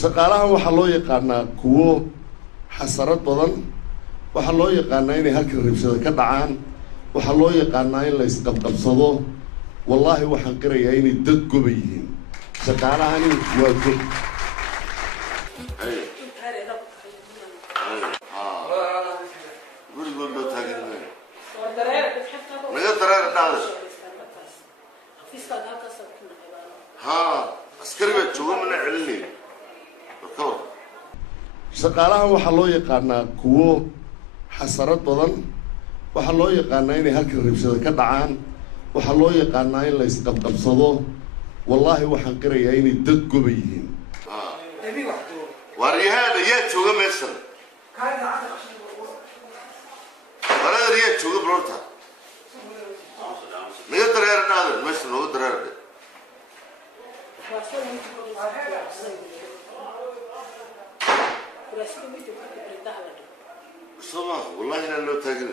shaqaalahan waxaa loo yaqaanaa kuwo xasarad badan, waxaa loo yaqaanaa inay halkan rabshada ka dhacaan, waxaa loo yaqaanaa in la isqabqabsado. wallaahi waxaan qirayaa inay dad goba yihiin. shaqaalahani waa gob. gurigood loo taagan naga dareer dhacday. askari baa jooga mana celinay. shaqaalahan waxaa loo yaqaanaa kuwo xasarad badan, waxaa loo yaqaanaa inay halkan rabshada ka dhacaan, waxaa loo yaqaanaa in la isqabqabsado. wallaahi waxaan qirayaa inay dad goba yihiin. waaryahaada yaa jooga meeshan? waraadar yaa jooga blorta? naga dareera dhaadan meesha nooga dareera. والله أنا لو تاجر